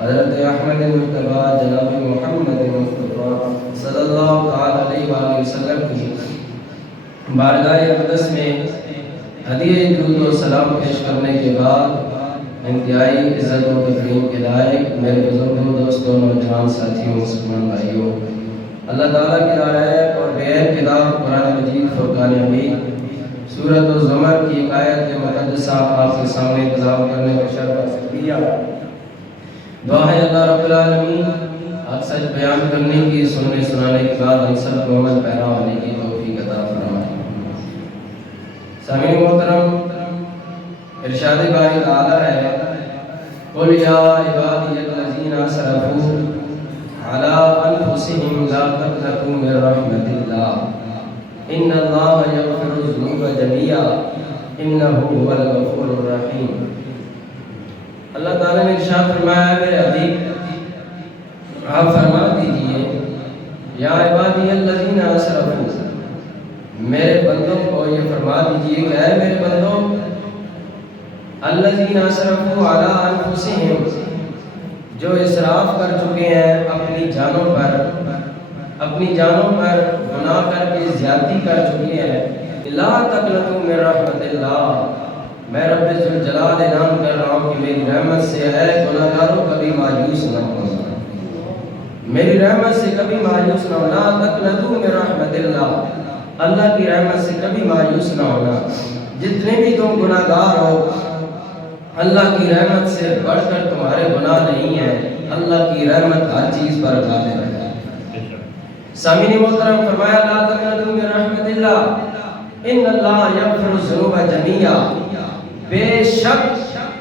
حضرت احمد مجتبی جناب محمد مصطفیٰ صلی اللہ تعالی علیہ وآلہ وسلم کی بارگاہ اقدس میں ہدیہ درود و سلام پیش کرنے کے بعد انتہائی عزت و تکریم کے لائق میرے بزرگوں، دوستوں، نوجوان ساتھیوں، مسلمان بھائیوں، اللہ تعالیٰ کی لائق اور غیر کتاب قرآن مجید فرقان حمید سورۃ الزمر کی ایک آیت مقدسہ آپ کے سامنے تلاوت کرنے کا شرف حاصل کیا۔ دعا ہے اللہ رب العالمین حق سچ بیان کرنے کی، سننے سنانے کے بعد ہم سب کو عمل پیرا ہونے کی توفیق عطا فرمائے۔ سامعین محترم، ارشاد باری تعالی ہے قل یا عبادی الذین اسرفوا علی انفسہم لا تقنطوا من رحمت اللہ ان اللہ یغفر الذنوب جميعا انہ هو الغفور الرحیم۔ اللہ تعالیٰ نے ارشاد فرمایا میرے حبیب آپ فرما دیجئے یا عبادی الذین اسرفوا، میرے بندوں کو یہ فرما دیجئے کہ اے میرے بندوں الذین اسرفوا علی انفسہم، جو اسراف کر چکے ہیں اپنی جانوں پر گناہ کر کے زیادتی کر چکے ہیں، لا تقنطوا من رحمت اللہ، میں رب ذوالجلال اعلان کر رہا ہوں کہ میری رحمت سے اے گناہگاروں کبھی مایوس نہ ہونا، میری رحمت سے کبھی مایوس نہ ہونا، تقنطوا من رحمت اللہ، اللہ کی رحمت سے کبھی مایوس نہ ہونا۔ جتنے بھی تم گناہگار ہو، اللہ کی رحمت سے بڑھ کر تمہارے گناہ نہیں ہیں، اللہ کی رحمت ہر چیز پر غالب ہے۔ سامعین محترم، فرمایا لا تقنطوا من رحمت اللہ ان اللہ یغفر الذنوب جميعا، بے شک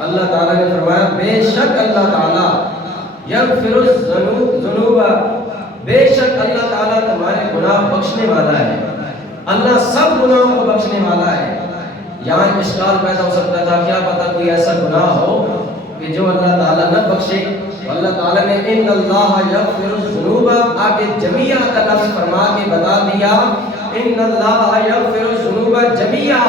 اللہ تعالیٰ نے فرمایا بے شک اللہ تعالیٰ یغفر الذنوب، بے شک اللہ تعالیٰ تمہارے گناہ بخشنے والا ہے، اللہ سب گناہوں کو بخشنے والا ہے۔ یہاں اشکال پیدا ہو سکتا تھا، کیا پتہ کوئی ایسا گناہ ہو کہ جو اللہ تعالیٰ نہ بخشے، اللہ تعالیٰ نے ان اللہ یغفر الذنوب آگے جميعا کا لفظ فرما کے بتا دیا، ان اللہ یغفر الذنوب جميعا،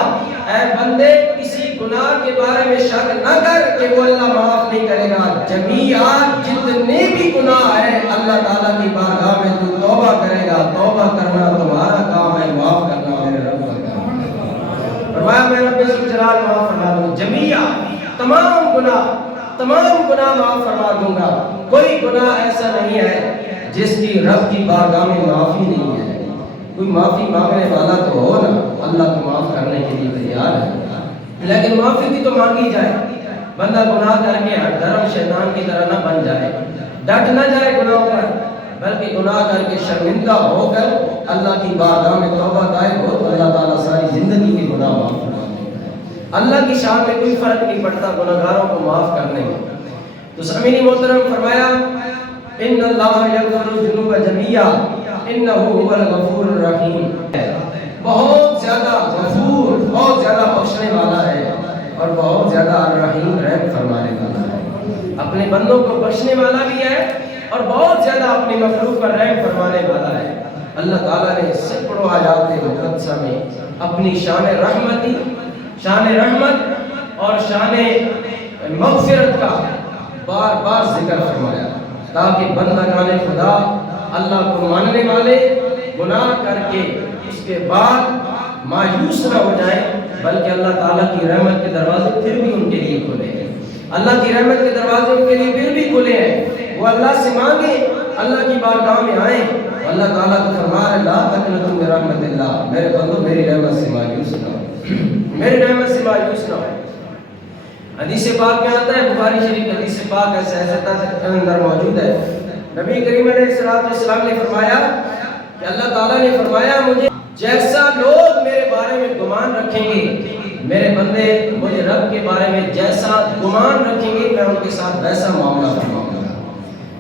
اے بندے کسی گناہ کے بارے میں شک نہ کر کہ وہ اللہ معاف نہیں کرے گا، جميعا جتنے بھی گناہ ہیں اللہ تعالیٰ کی بارگاہ میں تو توبہ کرے گا، توبہ کرنا تمہارا کام ہے، معاف کرنا میرے رب کا کام ہے۔ فرمایا میں رب ذوالجلال معاف فرما دوں، جميعا تمام گناہ معاف فرما دوں گا، کوئی گناہ ایسا نہیں ہے جس کی رب کی بارگاہ میں معافی نہیں ہے۔ کوئی معافی مانگنے والا تو ہو نا، اللہ کو معاف کرنے کے لیے تیار ہے، لیکن معافی بھی تو مانگی جائے، بندہ گناہ کر کے ہر دھرم شیطان کی طرح نہ بن جائے، ڈٹ نہ جائے گناہوں پر، بلکہ گناہ کر کے شرمندہ ہو کر اللہ کی بارگاہ میں توبہ طائب ہو تو اللہ تعالیٰ ساری زندگی کے گناہ معاف فرما دیتا ہے۔ اللہ کی شان میں کوئی فرق نہیں پڑتا گناہگاروں کو معاف کرنے میں۔ تو سامعین محترم، فرمایا ان اللہ یغفر الذنوب جميعا انہ هو الغفور الرحیم، بہت زیادہ غفور، بہت زیادہ بخشنے والا ہے اور بہت زیادہ الرحیم، رحم فرمانے والا ہے، اپنے بندوں کو بخشنے والا بھی ہے اور بہت زیادہ اپنی مخلوق پر رحم فرمانے والا ہے۔ اللہ تعالیٰ نے سینکڑوں آیات مقدسہ میں اپنی شان رحمت اور شان مغفرت کا بار بار ذکر فرمایا تاکہ بندگان خدا اللہ کو ماننے والے گناہ کر کے اس کے بعد مایوس نہ ہو جائیں، بلکہ اللہ تعالیٰ کی رحمت کے دروازے پھر بھی ان کے لیے کھلے ہیں، اللہ کی رحمت کے دروازے ان کے لیے پھر بھی کھلے ہیں، وہ اللہ سے مانگیں، اللہ کی بارگاہ میں آئیں، اللہ تعالیٰ کو فرمایا لا تقنطوا من رحمت اللہ، میرے بندو میری رحمت سے مایوس نہ ہو، میری رحمت سے مایوس نہ ہو۔ حدیث پاک میں آتا ہے، بخاری شریف حدیث پاک ہے، صحیح اندر موجود ہے، نبی کریم علیہ السلام نے فرمایا کہ اللہ تعالیٰ نے فرمایا مجھے جیسا لوگ میرے بارے میں گمان رکھیں گے، میرے بندے مجھے رب کے بارے میں جیسا گمان رکھیں گے میں ان کے ساتھ ویسا معاملہ فرماؤں گا۔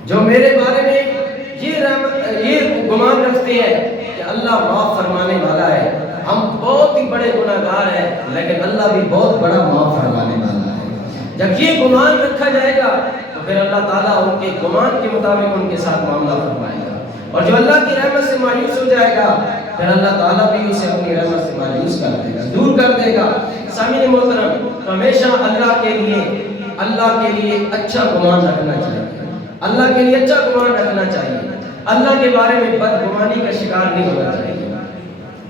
جو میرے بارے میں یہ گمان رکھتے ہیں کہ اللہ معاف فرمانے والا ہے، ہم بہت ہی بڑے گناہگار ہیں لیکن اللہ بھی بہت بڑا معاف فرمانے والا ہے، جب یہ گمان رکھا جائے گا تو پھر اللہ تعالیٰ ان کے گمان کے مطابق ان کے ساتھ معاملہ فرمائے گا، اور جو اللہ کی رحمت سے مایوس ہو جائے گا پھر اللہ تعالیٰ بھی اسے اپنی رحمت سے مایوس کر دے گا، دور کر دے گا۔ سامعین محترم، ہمیشہ اللہ کے لیے اچھا گمان رکھنا چاہیے، اللہ کے لیے اچھا گمان رکھنا چاہیے، اللہ کے بارے میں بدگمانی کا شکار نہیں ہونا چاہیے۔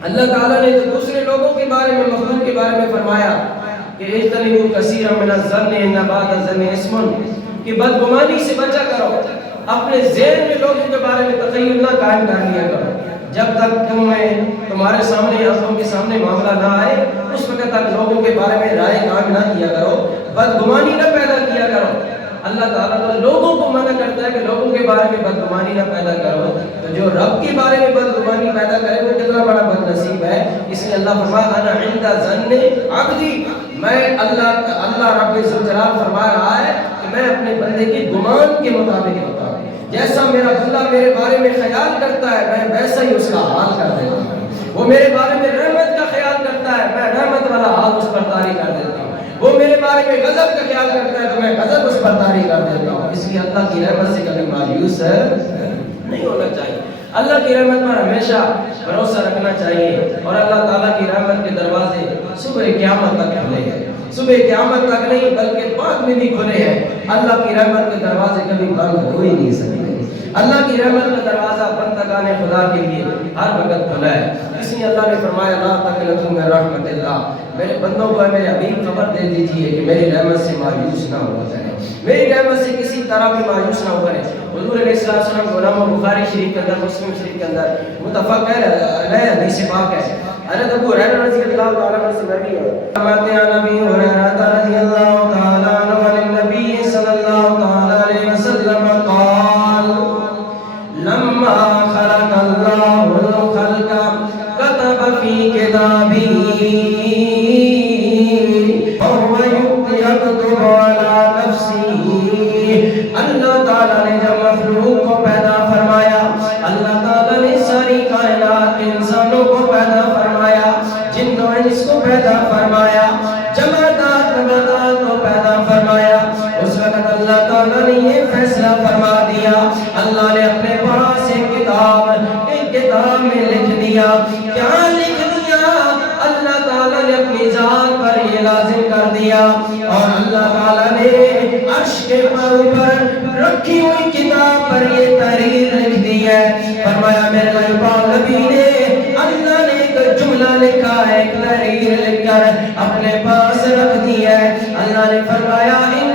اللہ تعالیٰ نے جو دوسرے لوگوں کے بارے میں، مخلوق کے بارے میں فرمایا کہ اجتنبوا کثیرا من الظن ان بعض الظن اسم، کہ بدگمانی سے بچا کرو، اپنے ذہن میں لوگوں کے بارے میں تخیل نہ قائم کر لیا کرو۔ جب تک تمہارے سامنے آنکھوں کے سامنے معاملہ نہ آئے اس وقت تک لوگوں کے بارے میں رائے قائم نہ کیا کرو، بدگمانی نہ پیدا کیا کرو۔ اللہ تعالیٰ تو لوگوں کو منع کرتا ہے کہ لوگوں کے بارے میں بدگمانی نہ پیدا کرو، تو جو رب کے بارے میں بدگمانی پیدا کرے وہ کتنا بڑا بد نصیب ہے۔ اس لیے اللہ فرمایا انا عند ظن عبدی، میں اللہ رب ذوالجلال فرما رہا ہے کہ میں اپنے بندے کے گمان کے مطابق ہوتا ہوں، جیسا میرا بندہ میرے بارے میں خیال کرتا ہے میں ویسا ہی اس کا حال کر دیتا ہوں۔ وہ میرے بارے میں رحمت کا خیال کرتا ہے میں رحمت والا حال اس پر طاری کر دیتا ہوں۔ وہ میرے بارے میں غضب کا خیال کرتا ہے تو میں غضب اس پر طاری کر دیتا ہوں۔ اس لیے اللہ کی رحمت سے کبھی مایوس نہیں ہونا چاہیے، اللہ کی رحمت پر ہمیشہ بھروسہ رکھنا چاہیے، اور اللہ تعالیٰ کی رحمت کے دروازے صبح قیامت تک کھلے ہیں، صبح قیامت تک نہیں بلکہ بعد میں بھی کھلے ہیں۔ اللہ کی رحمت کے دروازے کبھی بند ہو ہی نہیں سکتے۔ اللہ کی رحمت کا دروازہ بندگان خدا کے لیے ہر وقت کھلا ہے۔ اس لیے اللہ نے فرمایا لا تقنطوا من رحمت اللہ، میرے بندوں کو میرے حبیب خبر دے دیجئے کہ میری رحمت سے مایوس نہ ہو جائے، میری رحمت سے کسی طرح بھی مایوس نہ ہو جائے۔ حضور علیہ السلام علامہ بخاری شریف کے اندر، مسلم شریف کے اندر متفق علیہ حدیث پاک ہے، حضرت ابو ہریرہ رضی اللہ تعالیٰ عنہ سے مروی ہے، فرماتے ہیں نبی ہریرہ رضی اللہ تعالیٰ عنہ عن النبی صلی اللہ تعالیٰ علیہ وسلم قال لما خلق اللہ الخلق كتب في كتابه وهو يكتب على نفسه، اللہ تعالیٰ نے جب مخلوق کو پیدا فرمایا، اللہ تعالیٰ نے ساری کائنات انسانوں کو پیدا فرمایا، جن و انس کو پیدا فرمایا، جمادات نباتات کو پیدا فرمایا، اس وقت اللہ تعالیٰ نے یہ فیصلہ فرما دیا، اللہ نے اپنے پاس ایک کتاب میں لکھ دیا۔ کیا لکھ دیا؟ اللہ تعالیٰ نے اپنی ذات پر یہ لازم کر دیا، اور اللہ تعالیٰ نے عرش کے اوپر رکھی ہوئی کتاب پر یہ تحریر لکھ دی ہے۔ فرمایا میرے پاک نبی نے، اللہ نے ایک جملہ لکھا ہے، ایک تحریر لکھ کر اپنے پاس رکھ دی ہے۔ اللہ نے فرمایا ان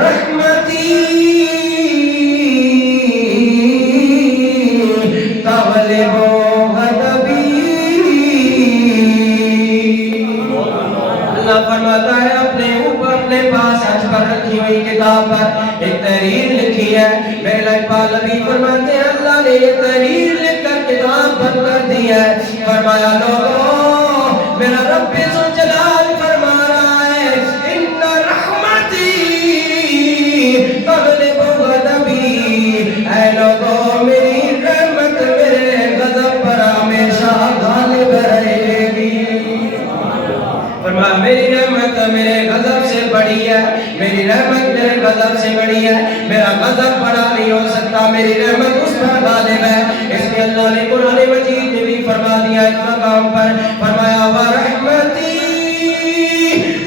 رحمتی تغلب غضبی، اللہ فرماتا ہے اپنے اوپر اپنے پاس عرش پر رکھی ہوئی کتاب پر ایک تحریر لکھی ہے۔ میرے پاک نبی فرماتے ہیں اللہ نے یہ تحریر لکھ کر کتاب پر کر دی ہے۔ فرمایا لوگوں، میرا رب ذوالجلال فرما رہا ہے ان رحمتی تغلب غضبی، اے لوگوں میری رحمت میرے غضب پر ہمیشہ غالب رہے گی۔ فرمایا میری رحمت میرے غضب سے بڑی ہے، میری رحمت میرے غضب سے بڑی ہے، میرا غضب بڑا نہیں ہو سکتا، میری رحمت اس پر غالب ہے۔ اس لیے اللہ نے قرآن مجید میں بھی فرما دیا اس مقام پر، فرمایا وَرَحْمَتِي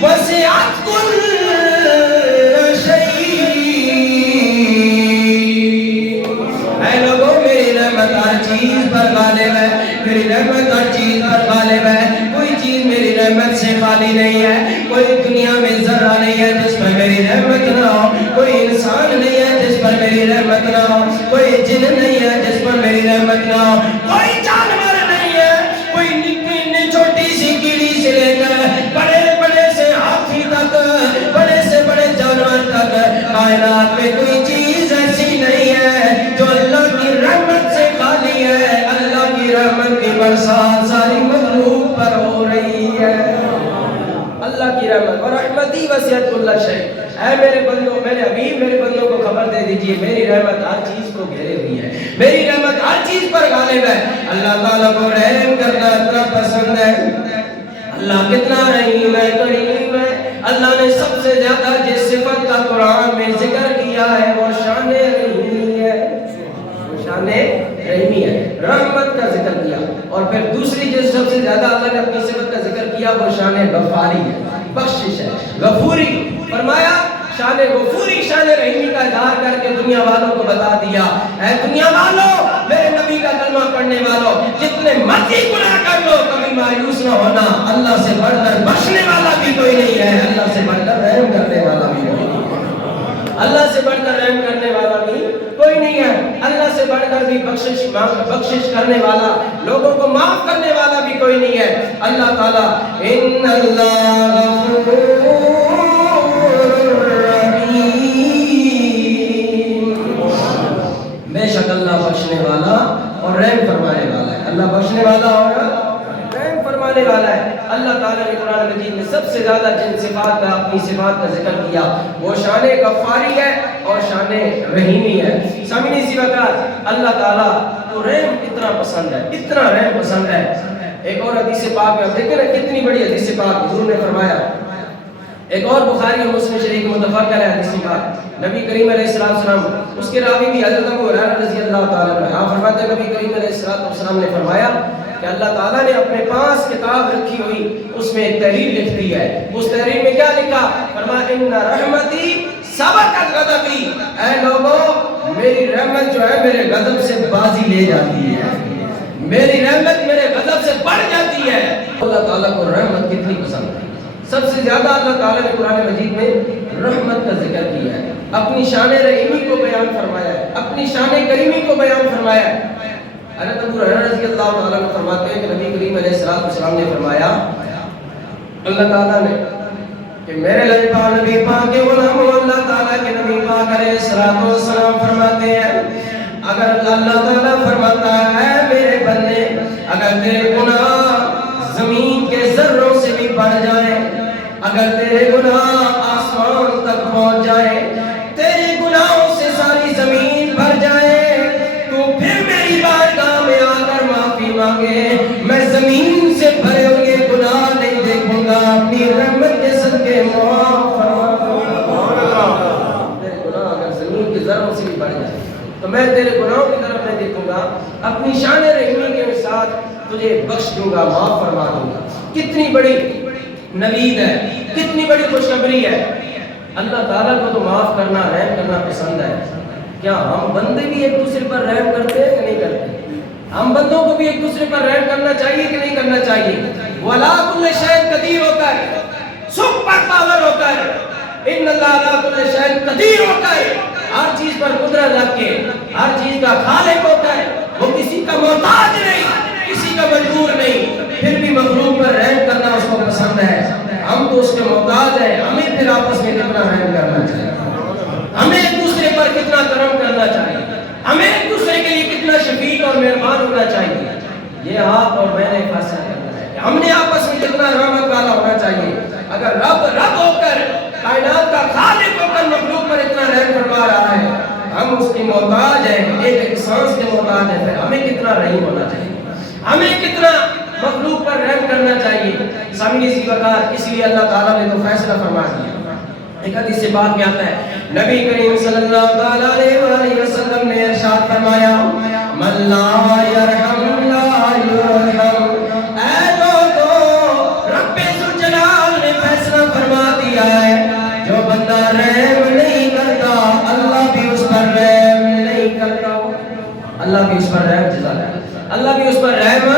وَسِعَتْ كُلَّ شَيْءٍ، اے لوگوں میری رحمت ہر چیز پر غالب ہے، میری رحمت ہر چیز پر غالب ہے، کوئی چیز میری رحمت سے خالی نہیں ہے، کوئی دنیا میں ذرہ نہیں ہے جس پر میری رحمت نہ ہو، کوئی انسان نہیں ہے جس پر میری رحمت نہ ہو، کوئی جن نہیں ہے جس پر میری رحمت نہ ہو، کوئی جانور نہیں ہے، کوئی نکی چھوٹی سی کیڑی سے لے کر بڑے بڑے سے ہاتھی تک، بڑے سے بڑے جانور تک، کائنات میں کوئی چیز ایسی نہیں ہے جو اللہ کی رحمت سے خالی ہے۔ اللہ کی رحمت کی برسات ساری مخلوق پر ہو رہی ہے، اللہ کی رحمت۔ اور رحمتی وسعت کل شیء، اے میرے بندوں، میرے حبیب میرے بندوں کو خبر دے دیجئے میری رحمت ہر چیز کو گھیرے ہوئی ہے، میری رحمت ہر چیز پر غالب ہے۔ اللہ تعالیٰ کو رحم کرنا اتنا پسند ہے، اللہ کتنا رحیم ہے، کریم ہے۔ اللہ نے سب سے زیادہ جس صفت کا قرآن میں ذکر کیا ہے وہ شان رحیمی ہے، وہ شان رحیمی ہے، رحمت کا ذکر کیا، اور پھر دوسری جس سب سے زیادہ اللہ نے اپنی صفت کا ذکر کیا وہ شان غفاری ہے، بخشش ہے، غفوری۔ فرمایا شان غفوری شان رحیمی کا اظہار کر کے دنیا والوں کو بتا دیا اے دنیا والوں میرے نبی کا کلمہ پڑھنے والوں جتنے مرضی گناہ کر لو کبھی مایوس نہ ہونا اللہ سے بڑھ کر بخشنے والا بھی کوئی نہیں ہے اللہ سے بڑھ کر رحم کرنے والا بھی کوئی نہیں ہے اللہ سے بڑھ کر رحم کرنے والا بھی کوئی نہیں ہے اللہ سے بڑھ کر بھی بخشش کرنے والا لوگوں کو معاف کرنے والا بھی کوئی نہیں ہے اللہ تعالیٰ ان اللہ بے شک اللہ بخشنے والا اور رحم فرمانے والا ہے اللہ بخشنے والا اور رحم فرمانے والا ہے اللہ تعالیٰ نے قرآن مجید میں سب سے زیادہ جن صفات کا اپنی صفات کا ذکر کیا وہ شان غفاری ہے اور شان رحیمی ہے سامعین اسی وقت اللہ تعالیٰ کو رحم اتنا پسند ہے اتنا رحم پسند ہے ایک اور حدیث پاک میں دیکھیں نا کتنی بڑی حدیث پاک حضور نے فرمایا ایک اور بخاری اور مسلم شریف متفق ہے حدیث پاک نبی کریم علیہ السلام اس کے راوی بھی حضرت ابو ہریرہ رضی اللہ تعالیٰ عنہ فرماتے ہیں نبی کریم علیہ السلام نے فرمایا کہ اللہ تعالیٰ نے اپنے پاس کتاب رکھی ہوئی اس میں ایک تحریر لکھ دی ہے اس تحریر میں کیا لکھا فرمایا ان رحمتی سبقت غضبی اے لوگوں میری رحمت جو ہے میرے غضب سے بازی لے جاتی ہے میری رحمت میرے غضب سے بڑھ جاتی ہے اللہ تعالیٰ کو رحمت کتنی پسند ہے سب سے زیادہ اللہ تعالیٰ نے قرآن مجید میں رحمت کا ذکر کیا ہے اپنی شان رحیمی کو بیان فرمایا ہے اپنی شان کریمی کو بیان فرمایا ہے حضرت ابو ہریرہ رضی اللہ تعالیٰ عنہ فرماتے ہیں کہ نبی کریم علیہ السلام نے فرمایا اللہ تعالیٰ نے کہ میرے لئے نبی پاک کے غلاموں اللہ تعالیٰ کے نبی پاک علیہ السلام فرماتے ہیں اگر اللہ تعالیٰ فرماتا ہے میرے بندے اگر تیرے گناہ زمین کے ذروں سے بھی بڑھ جائیں اگر تیرے گناہ آسمان تک پہنچ جائیں تیرے گناہوں سے ساری زمین بھر جائے تو پھر میری بارگاہ میں آ کر معافی مانگے میں زمین سے بھرے ہوئے گناہ نہیں دیکھوں گا اپنی رحمت کے صدقے معاف فرما تیرے گناہ اگر زمین کے ذروں سے بھی بڑھ جائے تو میں تیرے گناہوں کی طرف نہیں دیکھوں گا اپنی شان رحیمی کے ساتھ تجھے بخش دوں گا معاف فرما دوں گا کتنی بڑی نوید ہے کتنی بڑی خوشخبری ہے اللہ تعالیٰ کو تو معاف کرنا رحم کرنا پسند ہے کیا ہم بندے بھی ایک دوسرے پر رحم کرتے ہیں کہ نہیں کرتے ہم بندوں کو بھی ایک دوسرے پر رحم کرنا چاہیے کہ نہیں کرنا چاہیے وَلَا كُلَّ شَيْءٍ قدیر ہو کر سپر پاور ہو کر ان اللہ عَلَىٰ كُلِّ شَيْءٍ قدیر ہو کر ہر چیز پر قدرت رکھ کے ہر چیز کا خالق ہو کر وہ کسی کا محتاج نہیں کسی کا مجبور نہیں پھر بھی مخلوق پر رحم کرنا اس کو پسند ہے ہم تو اس کے محتاج ہیں ہمیں پھر آپس میں کتنا رحم کرنا چاہیے ہمیں ایک دوسرے پر کتنا کرم کرنا چاہیے ہمیں ایک دوسرے کے لیے کتنا شفیق اور مہربان ہونا چاہیے یہ آپ اور میں نے فیصلہ کرنا ہے کہ ہم نے آپس میں کتنا رحمت والا ہونا چاہیے اگر رب ہو کر کائنات کا خالق ہو کر مخلوق پر اتنا رحم فرما رہا ہے ہم اس کی محتاج ہیں ایک سانس کے محتاج ہیں پھر ہمیں کتنا رحیم ہونا چاہیے ہمیں کتنا مخلوق پر رحم کرنا چاہیے سامنے اسی وقت اس لیے اللہ تعالیٰ نے تو فیصلہ فرما دیا ایک حدیث سے بات میں آتا ہے نبی کریم صلی اللہ علیہ وآلہ وسلم نے ارشاد فرمایا من لا یرحم لا یرحم اے لوگوں رب ذوالجلال نے فیصلہ فرما دیا ہے جو بندہ رحم نہیں کرتا اللہ بھی اس پر رحم نہیں کرتا اللہ بھی اس پر رحم جزاتا اللہ بھی اس پر رحم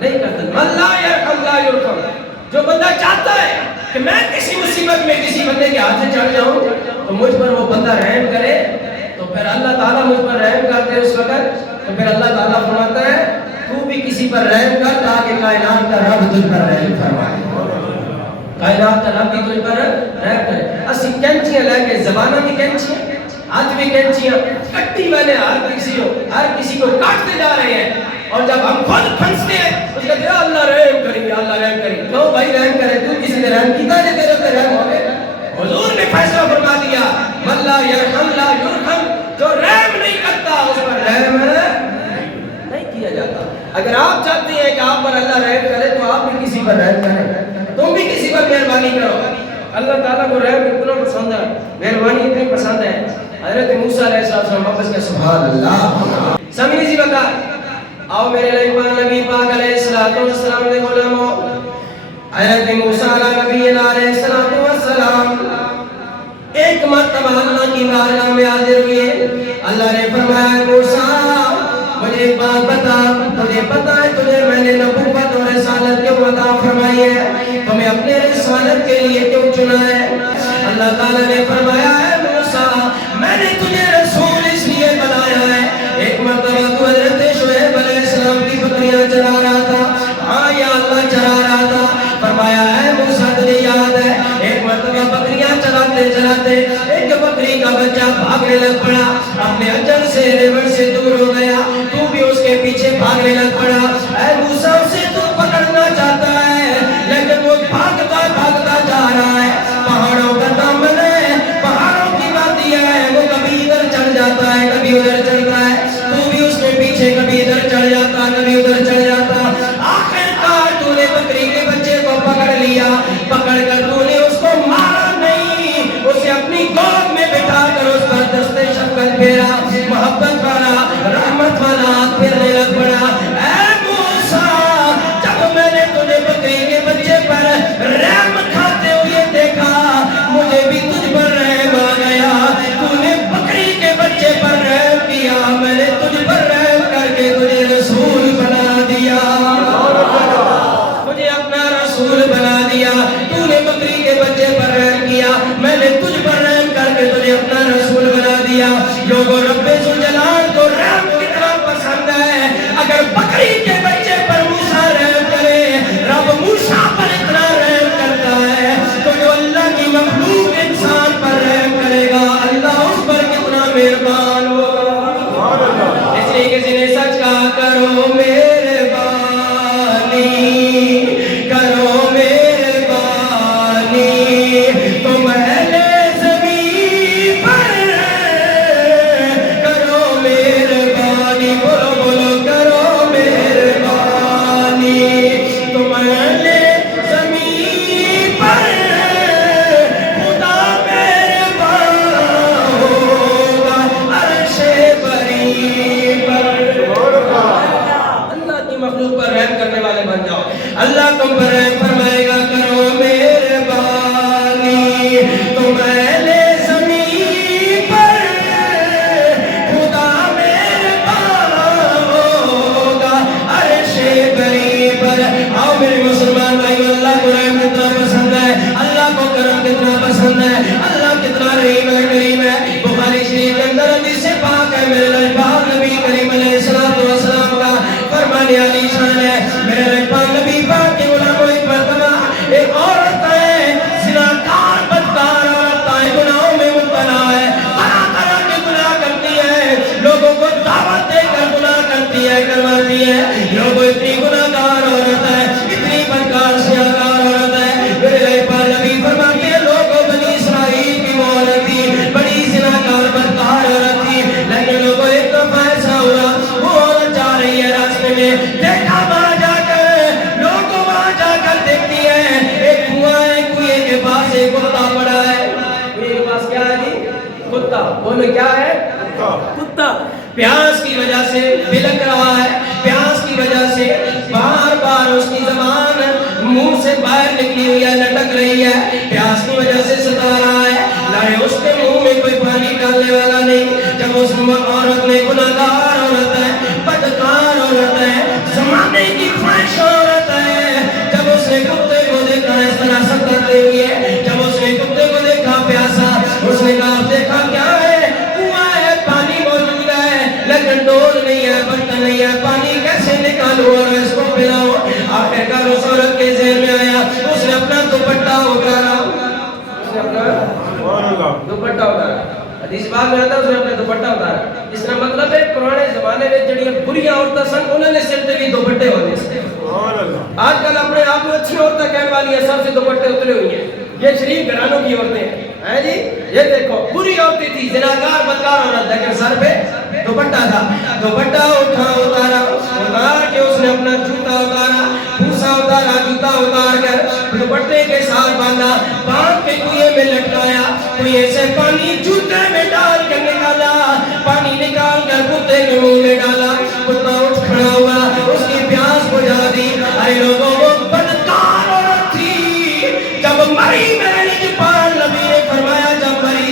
نہیں کرتا من لا یرحم لا یرحم جو بندہ چاہتا ہے کہ میں کسی مصیبت میں کسی بندے کے ہاتھ سے چڑھ جاؤں تو مجھ پر وہ بندہ رحم کرے تو پھر اللہ تعالیٰ مجھ پر رحم کرتے اس وقت تو پھر اللہ تعالیٰ فرماتا ہے تو بھی کسی پر رحم کر تاکہ کائنات کا رب تجھ پر رحم فرمائے کائنات کا رب بھی تجھ پر رحم کرے اسی کینچیاں لے کے زبانہ بھی کینچیاں ہاتھ بھی کینچیاں کٹی والے ہر کسی کو کاٹتے جا رہے ہیں اور جب ہم خود پھنستے ہیں اس کا دیا اللہ رحم کریں اللہ رحم کریں کیوں بھائی رحم کرے تو کسی نے رحم کیتا ہے تیرے پر رحم ہو گئے حضور نے فیصلہ فرما دیا من لا یرحم لا یرحم جو رحم نہیں کرتا اس پر رحم نہیں کیا جاتا اگر آپ چاہتے ہیں کہ آپ پر اللہ رحم کرے تو آپ بھی کسی پر رحم کریں تم بھی کسی پر مہربانی کرو اللہ تعالیٰ کو رحم اتنا پسند ہے مہربانی اتنی پسند ہے حضرت موسیٰ علیہ السلام واپس کے سبحان اللہ سامنے اسی وقت آؤ میرے لئے نبی پاک علیہ السلام دے غلاموں حضرت موسیٰ علیہ نبی علیہ السلام ایک مرتبہ اللہ کی بارگاہ میں حاضر ہوئے. اللہ نے فرمایا موسیٰ مجھے ایک بات بتا, تجھے پتا ہے تجھے میں نے نبوت اور رسالت کیوں عطا فرمائی ہے, تمہیں اپنے رسالت کے لیے کیوں چنا ہے؟ اللہ تعالیٰ نے فرمایا ہے موسیٰ میں نے تجھے رسول اس لیے بنایا ہے. ایک مرتبہ تو حضرت شعیب علیہ السلام کی بکریاں چرا رہا تھا. ہاں یا اللہ چرا رہا تھا. فرمایا ہے موسیٰ تجھے یاد ہے ایک مرتبہ بکریاں چراتے چراتے ایک بکری کا بچہ بھاگنے لگ پڑا, اپنے اجل سے ریوڑ سے دور ہو گیا, تو بھی اس کے پیچھے بھاگنے لگ پڑا. اے موسیٰ اسے تو پکڑنا چاہتا ہے لیکن وہ بھاگتا بھاگتا جا رہا ہے. پہاڑوں کا دامن ہے, پہاڑوں کی وادی ہے, وہ کبھی ادھر چڑھ جاتا ہے کبھی ادھر چڑھتا ہے, تو بھی اس کے پیچھے کبھی ادھر چڑھ جاتا کبھی ادھر چڑھ جاتا. آخرکار تو نے بکری کے بچے کو پکڑ لیا, پکڑ کر تو نے اس کو مارا نہیں, اسے اپنی گود میں بٹھا کر اس پر دستے شفقت پھیرا, محبت والا رحمت والا ہاتھ پھیرنے لگ پڑا. اے موسیٰ جب میں نے تجھے بکری کے بچے پر رحم کھاتے ہوئے دیکھا مجھے بھی تجھ پر رحم آ گیا. تو نے بکری کے بچے پر رحم کیا, میں نے تجھ پر رحم کر کے تجھے رسول بنا دیا, مجھے اپنا رسول بنا دیا. تو نے بکری کے بچے پر رحم کیا, میں نے تجھ پر رحم کر کے تجھے اپنا رسول بنا دیا. لوگوں رب ذوالجلال کو رحم کتنا پسند ہے, اگر بکری کے بچے پر موسیٰ رحم کرے, رب موسیٰ پر اتنا رحم کرتا ہے تو جو اللہ کی مخلوق انسان پر رحم کرے گا اللہ اس پر کتنا مہربان ہوگا. اس لیے کسی نے سچ کہا کرو مہربانی کرو مہربانی تم اہل زمین پر کرو مہربانی, بولو بولو کرو مہربانی تم اہل زمین پر, خدا مہربان ہوگا عرش بری پر. اللہ کی مخلوق پر رحم کرنے والے بن جاؤ, اللہ تم پر رحم فرمائے گا. کرو مہربانی تم اہل زمین پر, خدا مہربان ہوگا عرش بری پر. آؤ میرے مسلمان بھائی, اللہ کو رحم کتنا پسند ہے, اللہ کو کرم کتنا پسند ہے, اللہ کتنا رحیم ہے کریم ہے. بخاری شریف کے اندر حدیث پاک ہے, میرے لجپال نبی کریم علیہ السلام کا فرمان علی شان ہے. میرے لجپال نبی پاک کے غلاموں ایک مرتبہ ایک عورت ہے, زناکار بدکار عورت ہے, گناہوں میں مبتلا ہے, طرح طرح کے گناہ کرتی ہے, لوگوں کو دعوت دے کر گناہ کرتی ہے کرواتی ہے. لوگوں اتنی گناہگار عورت ہے, اتنی بدکار سیاہکار عورت ہے. میرے لجپال نبی فرماتے ہیں لوگوں بنی اسرائیل کی وہ عورت تھی, بڑی زناکار بدکار عورت تھی, لیکن لوگوں ایک دفعہ ایسا ہوا وہ عورت جا رہی ہے راستے میں, دیکھا وہاں جا کر, لوگوں وہاں جا کر دیکھتی ہے ایک کنواں ہے, کنویں کے پاس ایک کتا پڑا ہے. کنویں کے پاس کیا ہے جی؟ کتا. بولو کیا ہے؟ کتا. پیاس کی وجہ سے بلک رہا ہے, پیاس کی وجہ سے بار بار اس کی زبان منہ سے باہر نکلی ہوئی ہے, لٹک رہی ہے, پیاس کی وجہ سے ستا رہا ہے. لائے اس کے منہ میں کوئی پانی ڈالنے والا نہیں. جب اس عورت نے, گناہگار عورت ہے, بدکار عورت ہے, زمانے کی خواہش عورت ہے, جب اس نے کتے کو دیکھا اس طرح ستاتے ہوئے, جب اس نے کتے کو دیکھا پیاسا, اس نے کہا دیکھا کیا ہے, کنواں ہے, پانی موجود ہے, لیکن ڈول نہیں ہے, برتن نہیں ہے, پانی کیسے نکالوں اور اس کو پلاؤں. آخرکار اس عورت کے ذہن میں آیا, اس نے اپنا دوپٹہ اتارا, اس نے اپنا دوپٹہ اتارا. حدیث بات میں آتا ہے اس نے اپنا دوپٹہ اتارا. اس کا مطلب ہے پرانے زمانے میں جڑیاں بری عورتیں سن انہوں نے صرف بھی دوپٹے ہوتے ہیں. آج کل اپنے آپ کو اچھی عورتیں کہنے والی ہیں, سب سے دوپٹے اترے ہوئی ہیں, یہ شریف گھرانوں کی عورتیں ہیں جی. یہ دیکھو بری عورتیں تھی, زناکار بدکار عورت, لیکن سر پہ دوپٹہ تھا. دوپٹہ اتارا, اتار کے اس نے اپنا جوتا اتارا, پھوسا اتارا, جوتا اتار کر دوپٹے کے ساتھ باندھا, باندھ کے کنویں میں لٹکایا, کنویں سے پانی جوتے میں ڈال کر نکالا, پانی نکال کر کتے کے منہ میں ڈالا. کتا اٹھ کھڑا ہوا, اس کی پیاس بجھا دی. ارے لوگوں وہ بدکار عورت تھی, جب مری میرے لجپال نبی نے فرمایا جب مری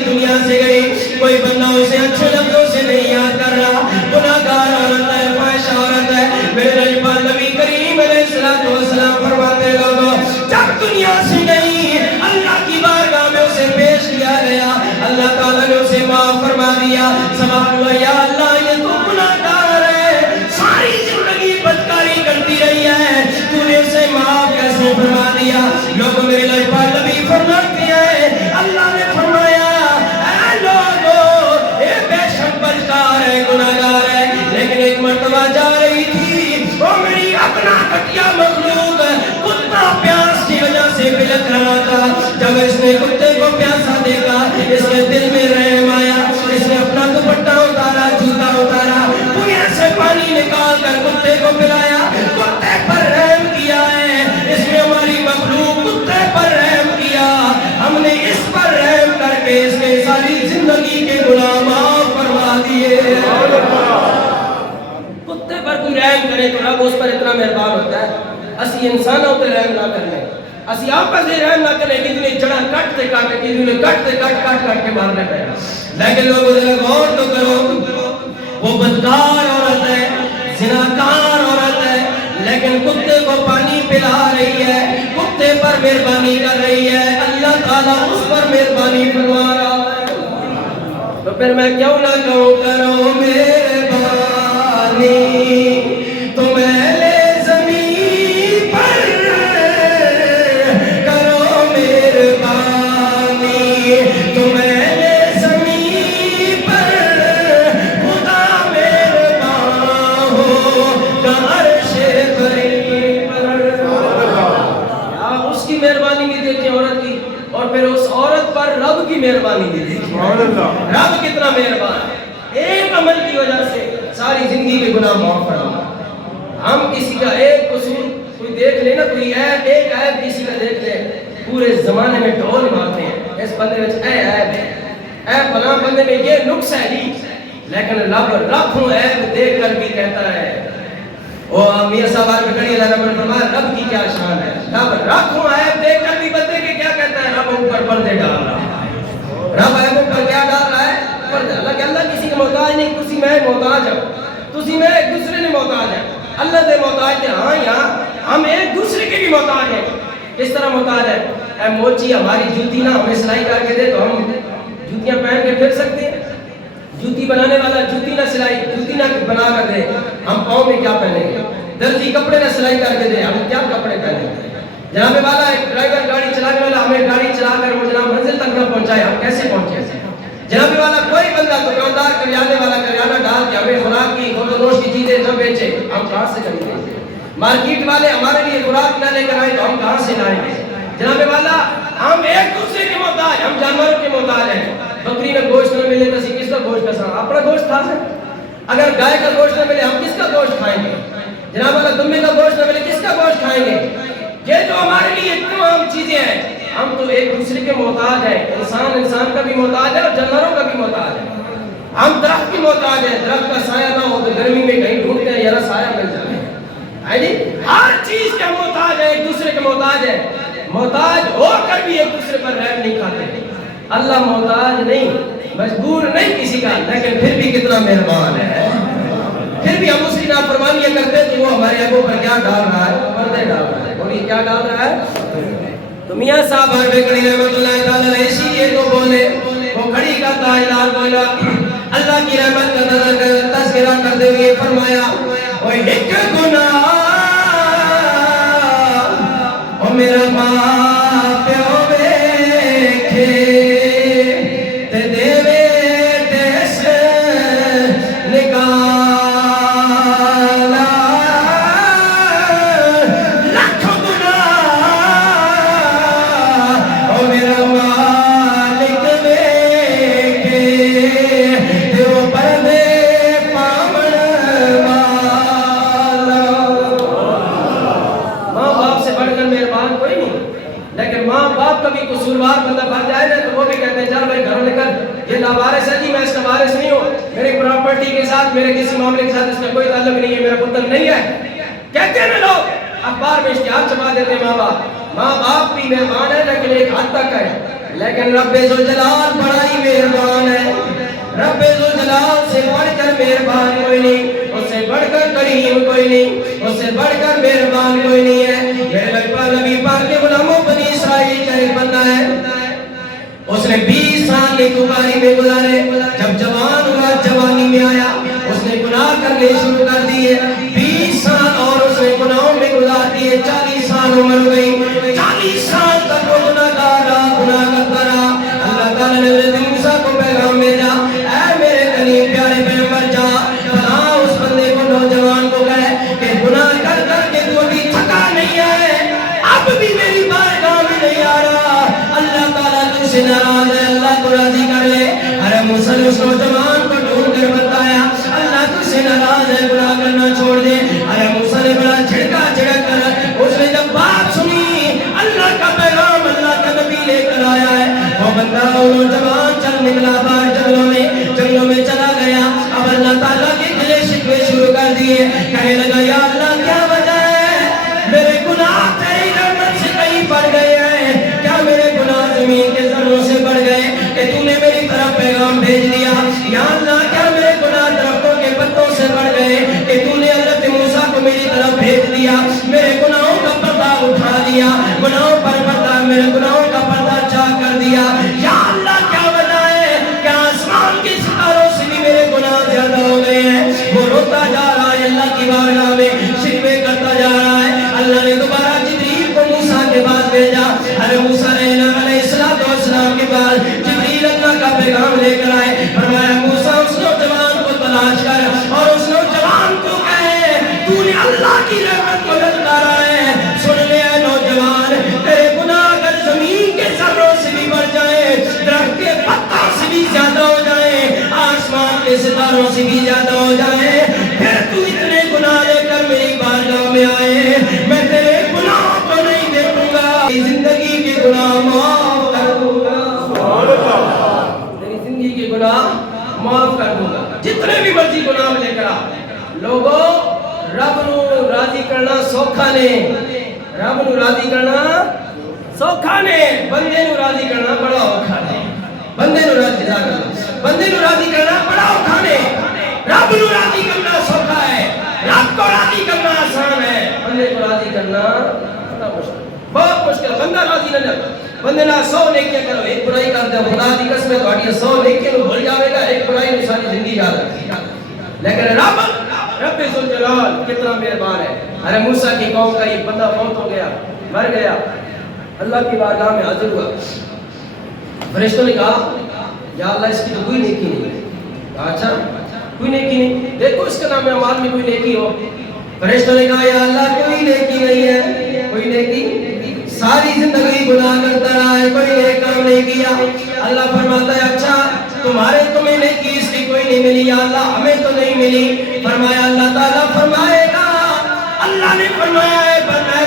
دیا، سوال ہوا یا اللہ یہ تو گناہگار ہے، ساری زندگی بدکاری کرتی رہی ہے، تو نے اسے معاف کیسے فرما دیا؟ لوگ میرے لجپال نبی فرماتے ہیں اللہ نے فرمایا اے لوگو اے بے شک بدکار ہے، گناہگار ہے، لیکن ایک مرتبہ جا رہی تھی وہ میری اپنا گھٹیا مخلوق کتا پیاس کی وجہ سے بلک رہا تھا، جب اس نے کتے کو پیاسا دیکھا اس کے دل میں رحم آیا، اس نے اپنا دوپٹہ اتارا، جوتا اتارا، کنویں سے پانی نکال کر کتے کو پلایا، کتے پر رحم کیا ہے، اس نے ہماری مخلوق کتے پر رحم کیا، ہم نے اس پر رحم کر کے اس کے ساری زندگی کے گناہ معاف فرما دیے۔ کتے پر کوئی رحم کرے تو رب اس پر اتنا مہربان ہوتا ہے، اسی انسان ہوتے رحم نہ کرنے، اسی آپس سے رحم نہ کرنے، کتنی جڑا کٹتے کاٹے، کتنی کٹتے کٹ کے مارنے پہ، لیکن لوگوں ذرا غور تو کرو، وہ بدکار عورت ہے، زناکار عورت ہے، لیکن کتے کو پانی پلا رہی ہے، کتے پر مہربانی کر رہی ہے، اللہ تعالیٰ اس پر مہربانی فرما رہا ہے، تو پھر میں کیوں نہ کہوں کرو مہربانی تو میلے زمین پر کرو مہربانی تو میلے زمین پر خدا مہربان ہو عرش کریم پر۔ اس کی مہربانی بھی دیکھیں عورت کی، اور پھر اس عورت پر رب کی مہربانی بھی دیکھیں، رب کتنا مہربان ہے، ایک عمل کی وجہ سے ساری زندگی کے گناہ معاف فرما۔ ہم کسی کا ایک قصور کوئی دیکھ لے نا، کوئی عیب، ایک عیب کسی کا دیکھ لے، پورے زمانے میں ڈھول مارتے ہیں اس بندے میں اے عیب ہے، اے فلاں بندے میں یہ نقص ہے جی، لیکن رب ہوں عیب دیکھ کر بھی کہتا ہے، وہ میاں صاحب آر بکڑی اللہ رب نے فرمایا رب کی کیا شان ہے، رب ہوں عیب دیکھ کر بھی بندے کے کیا کہتا ہے، رب اوپر پردے ڈال رہا ہے، رب عیبوں پر کیا ڈال رہا ہے، پردے۔ اللہ کسی کے محتاج نہیں، کسی میں محتاج ہے، تسی میں ایک دوسرے نے محتاج ہے، اللہ دے محتاج ہے، ہاں یہاں ہم ایک دوسرے کے بھی محتاج ہیں۔ کس طرح محتاج ہے؟ اے موچی ہماری جوتی نہ ہمیں سلائی کر کے دے تو ہم جوتیاں پہن کے پھر سکتے ہیں، جوتی بنانے والا جوتی نہ سلائی جوتی نہ بنا کر دے ہم پاؤں میں کیا پہنیں گے، درزی کپڑے نہ سلائی کر کے دے ہم کیا کپڑے پہنیں گے، جناب والا ایک ڈرائیور گاڑی چلانے والا ہمیں گاڑی چلا کر وہ جناب منزل تک نہ پہنچائے ہم کیسے پہنچے؟ جناب والا کوئی بندہ دکاندار کریانے والا کریانہ ڈال کے ہمیں خوراک کی خودنوش کی چیزیں نہ بیچے ہم کہاں سے خریدیں گے؟ مارکیٹ والے ہمارے لیے خوراک نہ لے کر آئے تو ہم کہاں سے لائیں گے؟ جناب والا ہم ایک دوسرے کے محتاج، ہم جانوروں کے محتاج ہیں، بکری کا گوشت نہ ملے تو کس کا گوشت کا ساتھ اپنا گوشت کھا سکتے، اگر گائے کا گوشت نہ ملے ہم کس کا گوشت کھائیں گے؟ جناب والا دمبے کا گوشت نہ ملے کس کا گوشت کھائیں گے؟ یہ جو ہمارے لیے تمام چیزیں ہیں ہم تو ایک دوسرے کے محتاج ہیں، انسان کا بھی محتاج ہے اور جانوروں کا بھی محتاج ہے، ہم درخت کی محتاج ہیں، درخت کا سایہ نہ ہو تو گرمی میں کہیں ڈھونڈتے ہیں یارا سایہ مل جائے، ہے جی ہر چیز کے محتاج ہے، ایک دوسرے کے محتاج ہے، محتاج ہو کر بھی ایک دوسرے پر رحم نہیں کھاتے۔ اللہ محتاج نہیں، مجبور نہیں کسی کا، لیکن پھر بھی کتنا مہربان ہے، پھر بھی ہم اس کی نافرمانیاں کرتے تو وہ ہمارے ابو پر کیا ڈال رہا ہے، پردے ڈال رہا ہے، اور یہ کیا ڈال رہا ہے؟ تو میاں صاحب ہر بکڑی رحمت اللہ تعالیٰ علیہ اسی لیے تو بولے، وہ کھڑی کا تاجدار بولا، اللہ کی رحمت کا تذکرہ کرتے ہوئے فرمایا وہ ایک گناہ او میرا باپ پیو ویکھے تے دیوے تیس نکالا لکھ گناہ او میرا مالک ویکھے تے وہ پردے پاون والا۔ ماں باپ سے بڑھ کر مہربان کوئی نہیں، لیکن ماں باپ کا بھی قصوروار بندہ بن جائے نا تو وہ بھی کہتے ہیں چل بھائی گھروں نکل، یہ لاوارث ہے جی میں اس کا وارث نہیں ہوں، میری پراپرٹی کے ساتھ میرے کسی معاملے کے ساتھ اس کا کوئی تعلق نہیں ہے، میرا پتر نہیں ہے، کہتے ہیں نا لوگ، اخبار میں اشتہار چھپا دیتے ہیں ماں باپ بھی مہربان ہے لیکن ایک حد تک ہے، لیکن رب ذوالجلال بڑا ہی مہربان ہے، رب ذوالجلال سے بڑھ کر مہربان کوئی نہیں، اس سے بڑھ کر کریم کوئی نہیں، اس سے بڑھ کر مہربان کوئی نہیں ہے۔ میرے لجپال نبی پاک کے غلاموں بنی اسرائیل کا ایک بندہ ہے، اس نے 20 سال نیکوکاری میں گزارے، جب جوان ہوا میں آیا، اس نے گناہ کرنے شروع کر دیے، 20 سال اور اس نے گناہوں میں گزار دیے، 40 سال عمر گئی، 40 سال تک وہ گناہ کرتا رہا۔ اللہ تعالیٰ نے حضرت موسیٰ کو پیغام بھیجا، اے میرے قریب پیارے پیغمبر جا فلاں اس بندے کو، نوجوان کو کہے کہ گناہ کر کر کے تو ابھی تھکا نہیں ہے، اب بھی میری بارگاہ میں نہیں آ رہا، اللہ تعالیٰ تجھ سے ناراض ہے، اللہ کو راضی کر لے۔ ارے موسیٰ نے اس نوجوان کو ڈھونڈ کر بتایا اللہ تجھ سے ناراض ہے، گناہ کرنا چھوڑ دے۔ ارے موسیٰ نے بڑا جھڑکا جھڑک کر اس نے جب بات سنی، اللہ کا پیغام اللہ کا نبی لے کر آیا ہے، وہ بندہ نوجوان چل نکلا باہر جنگلوں میں چلا گیا۔ اب اللہ تعالیٰ کے گلے شکوے شروع کر دیے، کہنے لگا یا اللہ کیا وجہ ہے، میرے گناہ تیری رحمت سے کہیں بڑھ گئے ہیں کیا، میرے گناہ زمین کے ذروں سے بڑھ گئے کہ تو نے میری طرف پیغام بھیج دیا، یا اللہ کیا میرے گناہ درختوں کے پتوں سے بڑھ گئے کہ تو نے حضرت موسیٰ کو میری طرف بھیج دیا، میرے گناہوں کا پردہ اٹھا دیا، گناہوں پر پردہ، میرے گناہوں کا پردہ چاک کر دیا، یا اللہ کیا وجہ ہے، کیا آسمان کے ستاروں سے بھی میرے گناہ زیادہ ہو گئے ہیں۔ وہ روتا جا رہا ہے، اللہ کی بارگاہ میں شکوے کرتا جا رہا ہے۔ اللہ نے دوبارہ جبریل کو موسیٰ کے پاس بھیجا، ارے موسیٰ علیہ السلام کے پاس جبریل اللہ کا پیغام لے کر آئے، فرمایا موسیٰ اس نوجوان کو تلاش کر اور اس نوجوان کو کہے تو نے اللہ کی رحمت کو للکارا ہے، سن لے اے نوجوان، تیرے گناہ اگر زمین کے ذروں سے بھی بڑھ جائے، درخت کے پتوں سے بھی زیادہ ہو جائے، آسمان کے ستاروں سے بھی زیادہ ہو جائے، پھر تو اتنے گناہ لے کر میری بارگاہ میں آئے، میں تیرے گناہ کو نہیں دیکھوں گا، زندگی کے گناہ معاف کر دوں گا، تیری زندگی کے گناہ معاف کر دوں گا، جتنے بھی مرضی گناہ لے کر آ۔ لوگوں رب نو راضی کرنا سوکھا نے، رب نو راضی کرنا سوکھا نے، بندے نو راضی کرنا بڑا اوکھا نے، بندے نو راضی کرنا، بندے نو راضی کرنا بڑا اوکھا نے، رب نو راضی کرنا سوکھا ہے، رب کو راضی کرنا آسان ہے، بندے کو راضی کرنا بڑا مشکل، بہت مشکل، بندہ راضی نہ جاتا، بندے نہ 100 نیکیاں کرو، ایک برائی کر دے، خدا دی قسم ہے تہاڈی 100 نیکیاں نو بھول جاوے گا، ایک برائی نو ساری زندگی یاد رکھے گا، لیکن رب ذوالجلال کتنا مہربان ہے۔ ارے موسیٰ کی قوم کا یہ بندہ فوت ہو گیا، مر گیا، اللہ کی بارگاہ میں حاضر ہوا، فرشتوں نے کہا یا اللہ اس کی تو کوئی نیکی نہیں، اچھا کوئی نیکی نہیں، دیکھو اس کے نام اعمال میں کوئی نیکی ہو، فرشتوں نے کہا یا اللہ کوئی نیکی نہیں ہے، کوئی نیکی، ساری زندگی گناہ کرتا رہا ہے، کوئی نیک کام نہیں کیا۔ اللہ فرماتا ہے اچھا تمہیں نیکی اس کی کوئی نہیں ملی، یا اللہ ہمیں تو نہیں ملی، فرمایا اللہ تعالیٰ فرمائے گا، اللہ نے فرمایا ہے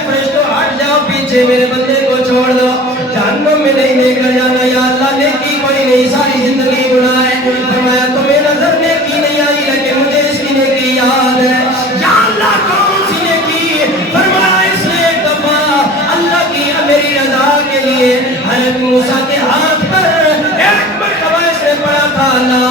فرشتوں ہٹ جاؤ پیچھے، میرے بندے کو چھوڑ دو، جہنم میں نہیں لے کر جانا، یا اللہ نیکی کوئی نہیں، ساری زندگی گناہ ہے، فرمایا تمہیں نظر نیکی نہیں آئی لیکن مجھے اس کی نیکی یاد ہے، یا اللہ کون سی نیکی، فرمایا اس نے ایک دفعہ اللہ کی میری رضا کے لیے حضرت موسیٰ کے ہاتھ پر ایک مرتبہ اس نے پڑھا تھا لا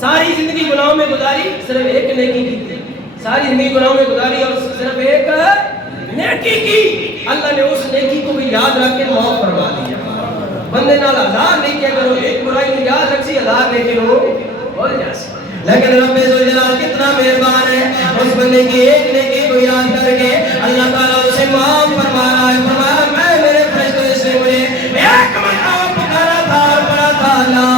ساری زندگی گناہوں میں گزاری، صرف ایک نیکی کی، ساری زندگی گناہوں میں گزاری اور صرف ایک نیکی کی، اللہ نے اس نیکی کو بھی یاد رکھ کے معاف فرما دیا۔ بندے نال 1000 نیکیاں کرو، ایک برائی کو یاد رکھ سی 1000 نیکی ہو بول جاسی، لیکن رب ذوالجلال کتنا مہربان ہے، اس بندے کی ایک نیکی کو یاد کر کے اللہ تعالیٰ اسے معاف فرما رہا ہے، فرمایا میں میرے فرشتوں سے مجھے ایک مرتبہ پکارا تھا اور پڑھا تھا لا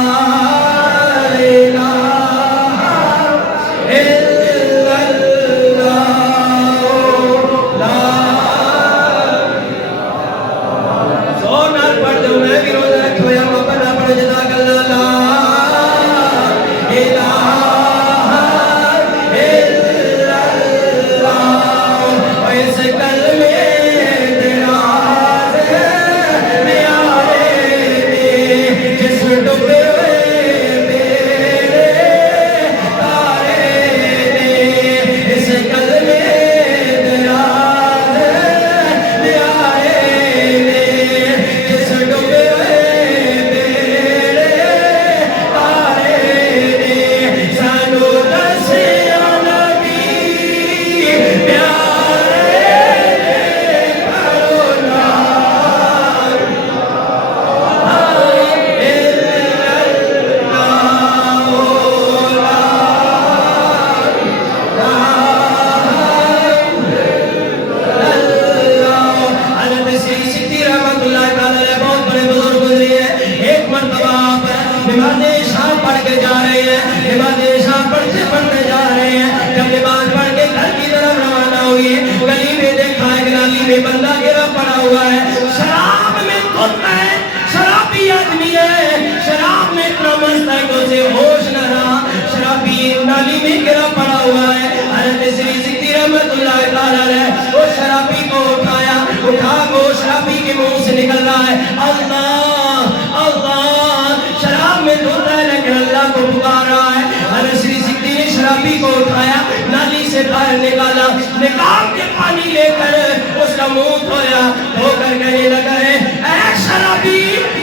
میں بندہ گرا پڑا ہوا ہے، شراب میں دھت ہے، شرابی آدمی ہے، شراب میں اتنا مست ہے کہ اسے ہوش نہ رہا، شرابی نالی میں گرا پڑا ہوا ہے۔ حضرت سری سکتی رحمت اللہ تعالیٰ علیہ وہ شرابی کو اٹھایا، اٹھا کو شرابی کے منہ سے نکل رہا ہے اللہ اللہ، شراب میں دھوتا ہے لیکن اللہ کو پکار رہا ہے۔ حضرت سری سکتی نے شرابی کو اٹھایا، نالی سے باہر نکالا، نکال کے پانی لے کر اس کا منہ دھویا، دھو کر کہنے لگا ہے اے شرابی،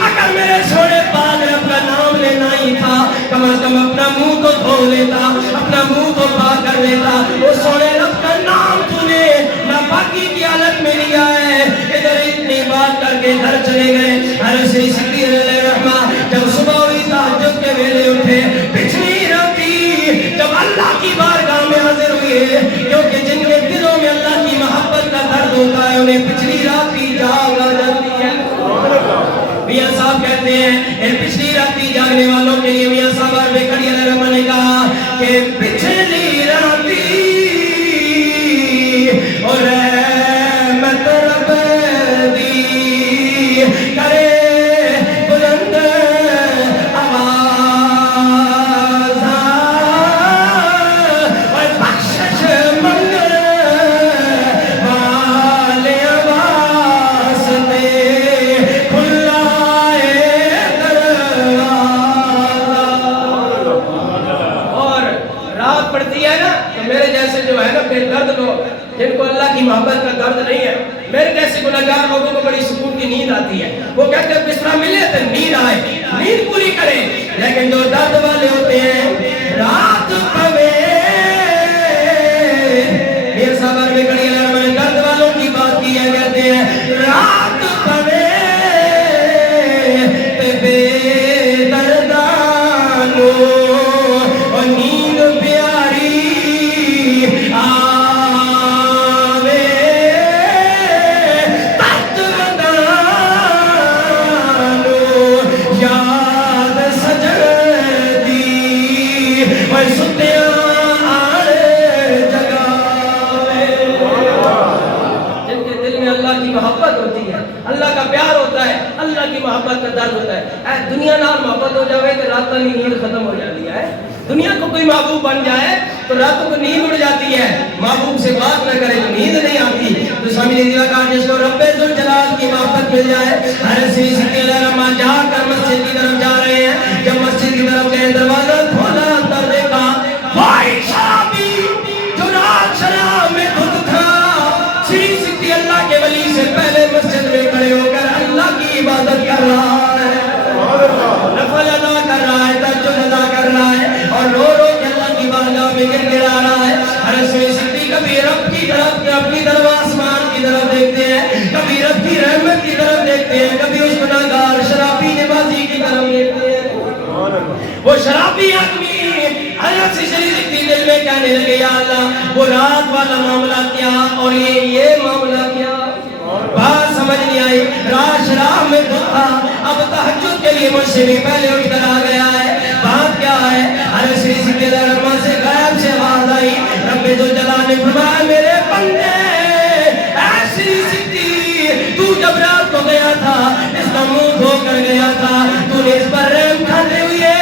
اگر میرے سونے پاک رب کا نام لینا ہی تھا کم از کم اپنا منہ تو دھو لیتا، اپنا منہ تو پاک کر لیتا، وہ سونے رب کا نام تو نے ناپاکی کی حالت میں لیا ہے۔ ادھر اتنی بات کر کے گھر چلے گئے۔ حضرت سری سکتی علیہ الرحمہ جب صبح ہوئی تہجد کے ویلے اٹھے، پچھلی راتی جب اللہ کی بارگاہ میں حاضر ہوئے، کیونکہ جن کے دلوں میں اللہ کی محبت کا درد ہوتا ہے انہیں پچھلی راتی جاگ آ جاتی ہے۔ میاں صاحب کہتے ہیں ان پچھلی راتی جاگنے والوں کے لیے میاں صاحب عربی کھڑی علیہ الرحمہ نے کہا کہ پچھلی راتی اور رحمت رب دی کرے بلند آواز اور بخشش منگل والے واسطے کھلا دروازہ۔ اور رات پڑتی ہے نا تو میرے جیسے جو ہے نا بے درد لوگ جن کو اللہ کی محبت کا درد نہیں ہے، میرے جیسے گنہگار لوگوں کو بڑی سکون کی نیند آتی ہے، وہ کہتے ہیں بستر ملے تو نیند آئے، نیند پوری کریں، لیکن جو درد والے ہوتے ہیں رات پوے میرے صاحب عربی کڑی اللہ میں نے درد والوں کی بات کی ہے، کہتے ہیں رات پوے تے بے دردانو اور نیند پیاری محبت ہوتی ہے، اللہ کا پیار ہوتا ہے، اللہ کی محبت کا درد ہوتا ہے۔ دنیا نال محبت ہو جائے تو رات کی نیند ختم ہو جاتی ہے۔ دنیا کو کوئی محبوب بن جائے تو راتوں کو نیند اڑ جاتی ہے، محبوب سے بات نہ کرے تو نیند نہیں آتی۔ تو سامنے دیوا کا جس کو رب ذوالجلال کی محبت مل جائے، حضرت سری سکتی علیہ الرحمہ جا کر مسجد کی طرف جا رہے ہیں، جب مسجد کی طرف گئے دروازہ کھولا اندر دیکھا بھائی شرابی جو رات شراب میں دھت تھا، سری سکتی اللہ کے ولی سے پہلے مسجد میں کھڑے ہو کر اللہ کی عبادت کر رہا ہے، نفل ادا کر رہا ہے، تہجد ادا کر رہا ہے اور رو رو کے اللہ کی بارگاہ میں گر گڑا رہا ہے۔ حضرت سری سکتی کبھی رب کی طرف اپنی طرف آسمان کی طرف دیکھتے ہیں، کبھی رب کی رحمت کی طرف دیکھتے ہیں، کبھی اس گنہگار شرابی نمازی کی طرف دیکھتے ہیں۔ وہ شرابی آدمی حضرت سری سکتی دل میں کہنے لگے یا اللہ وہ رات والا معاملہ کیا اور یہ معاملہ کیا، بات سمجھ نہیں آئی۔ رات شراب میں دھوتا، اب تہجد کے لیے مجھ سے بھی پہلے اٹھ کر آ گیا ہے، بات کیا ہے؟ حضرت سری سکتی علیہ الرحمہ سے غیب سے آواز آئی، رب ذوالجلال نے فرمایا میرے بندے اے سری سکتی تو جب رات کو گیا تھا اس کا منہ دھو کر گیا تھا، تو نے اس پر رحم کھاتے ہوئے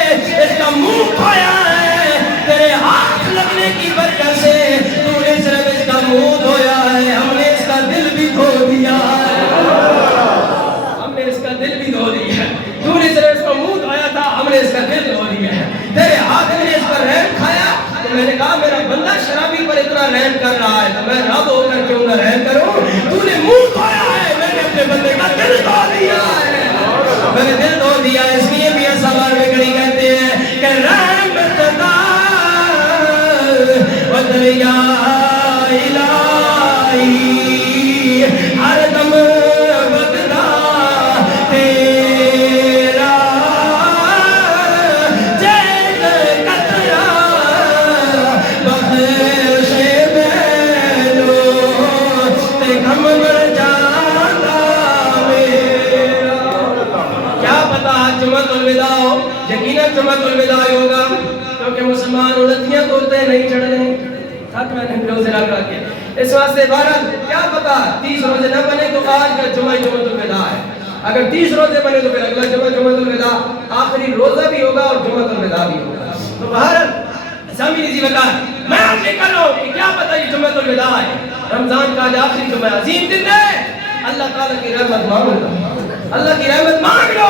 اس کا منہ دھویا ہے، تیرے ہاتھ لگنے کی برکت سے تو نے صرف اس کا منہ دھویا ہے، ہم نے اس کا دل بھی دھو دیا ہے، ہم نے اس کا دل بھی دھو دیا ہے، تو نے صرف اس کا منہ دھویا تھا، ہم نے اس کا دل دھو دیا ہے، تیرے ہاتھ نے اس پر رحم کھایا۔ تو میں نے کہا میرا بندہ شرابی پر اتنا رحم کر رہا ہے تو میں رب ہو کر کیوں نہ رحم کروں، تو نے منہ دھویا ہے، میں نے اپنے بندے کا دل دھو دیا ہے، میں نے دل دھو دیا ہے۔ اس لیے میاں صاحب میں کڑی کہتے ہیں کہ رحمت دا ودریا الہی ہر دم وگدا تیرا جیت قطرہ بخش مینو تے غم مر جانا میرا۔ کیا پتا جمعۃ الوداع ہو، یقیناً جمعۃ الوداع ہوگا کیونکہ مسلمان اڑتیاں توڑتے نہیں چڑھ رہے تھک میں نے روزے رکھ کے اس واسطے بہرحال کیا پتا 30 روزے نہ بنے تو آج کا جمعہ جمعۃ الوداع ہے، اگر 30 روزے بنے تو پھر اگلا جمعہ جمعۃ الوداع، آخری روزہ بھی ہوگا اور جمعۃ الوداع بھی ہوگا۔ تو بہرحال سامعین اسی وقت میں آپ سے کہہ رہا ہوں کہ کیا پتہ یہ جمعۃ الوداع ہے، رمضان کا آج آخری جمعہ عظیم دن ہے، اللہ تعالیٰ کی رحمت مانگو، اللہ کی رحمت مانگ لو،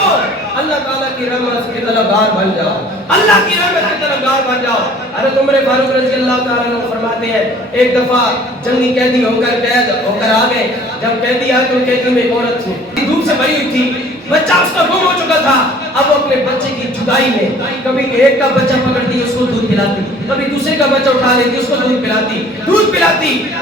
اللہ تعالیٰ کی رحمت کے طلبگار بن جاؤ، اللہ کی رحمت کے طلبگار بن جاؤ۔ حضرت عمر فاروق رضی اللہ تعالیٰ عنہ فرماتے ہیں ایک دفعہ جنگی قیدی ہو کر قید ہو کر آ گئے، جب قیدی آئے تو قیدی میں ایک عورت تھی، دودھ سے بھری ہوئی تھی، بچہ اس کا گم ہو چکا تھا، اب وہ اپنے بچے کی جدائی میں کبھی ایک کا بچہ پکڑتی اس کو دودھ پلاتی، کبھی دوسرے کا بچہ اٹھا لیتی اس کو دودھ پلاتی۔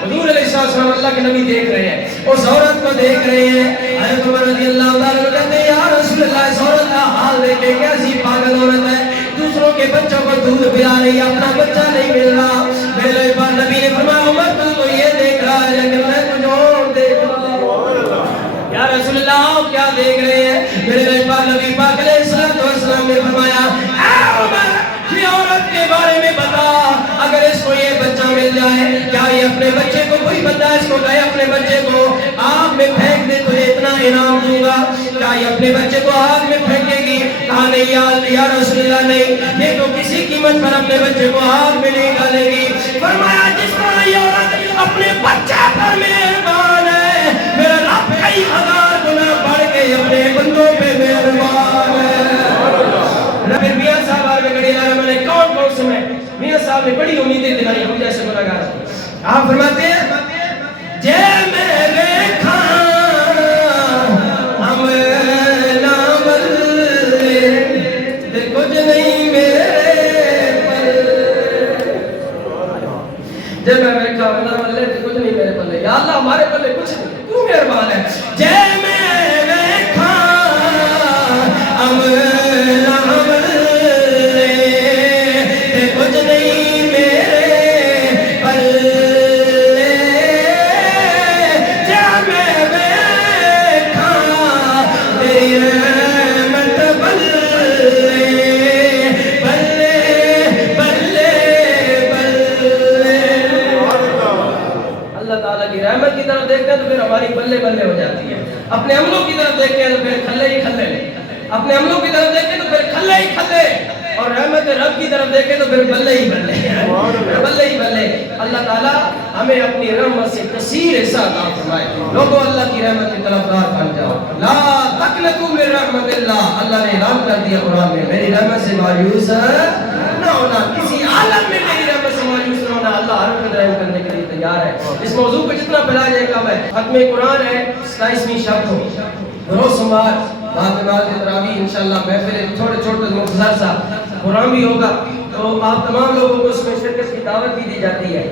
حضور علیہ السلام اللہ کے نبی دیکھ رہے ہیں، اس عورت کو دیکھ رہے ہیں، حضرت عمر رضی اللہ تعالیٰ عنہ کہتے ہیں یا رسول اللہ اس عورت کا حال دیکھیں کیسی پاگل عورت ہے، دوسروں کے بچوں کو دودھ پلا رہی ہے، اپنا بچہ نہیں مل رہا۔ میرے پاس نبی نے فرمایا عمر تو یہ دیکھ رہا ہے لیکن میں کچھ اور دیکھ رہا ہوں۔ یا رسول اللہ کیا دیکھ رہے ہیں؟ میرے پاس نبی پاک علیہ السلام نے فرمایا اے عمر یہ عورت کے بارے میں بتا، اگر اس کو یہ بچہ مل جائے کیا یہ اپنے بچے کو کوئی بندہ اس کو کہے اپنے بچے کو آگ میں پھینک دے تجھے اتنا انعام دوں گا، کیا یہ اپنے بچے کو آگ میں پھینکے گی؟ کہا نہیں یا رسول اللہ نہیں، یہ تو کسی قیمت پر اپنے بچے کو آگ میں نہیں ڈالے گی۔ فرمایا جس طرح یہ عورت اپنے بچے پر مہربان ہے میرا رب کئی ہزار گنا بڑھ کے اپنے بندوں پہ مہربان ہے۔ پھر میاں صاحب آگے کھڑے ہیں، میں نے کون سے میں میاں صاحب نے بڑی امیدیں دلائی ہم جیسے گناہگار سے۔ آپ فرماتے ہیں جے میرے کھان ہم نامل دل کچھ نہیں میرے پلے، جے میرے کھان نامل دل کچھ نہیں میرے پلے، یا اللہ ہمارے پلے کچھ نہیں، تو مہربان ہے۔ جے میرے کھان ہم بلے بلے ہو جاتی ہے، اپنے عملوں کی طرف دیکھیں تو پھر کھلے ہی کھلے، اپنے عملوں کی طرف دیکھیں تو پھر کھلے ہی کھلے، اور رحمت رب کی طرف دیکھیں تو پھر بلے ہی بلے، بلے ہی بلے۔ اللہ تعالیٰ ہمیں اپنی رحمت سے کثیر حصہ عطا فرمائے۔ لوگوں اللہ کی رحمت کی طرف راہ بن جاؤ، لا تقنطوا من رحمت اللہ، اللہ نے اعلان کر دیا قرآن میں میری رحمت سے مایوس نہ ہونا، کسی عالم میں میری رحمت سے مایوس نہ ہونا، اللہ ہر وقت رحم کرنے کے لیے تیار ہے۔ اس موضوع کو جتنا پھیلایا جائے کم ہے۔ ختم قرآن ہے 27ویں شب کو، روز سوموار بعد نماز تراویح انشاءاللہ محفل چھوٹے مختصر سا قرآن بھی ہوگا، تو آپ تمام لوگوں کو اس میں شرکت کی دعوت بھی دی جاتی ہے۔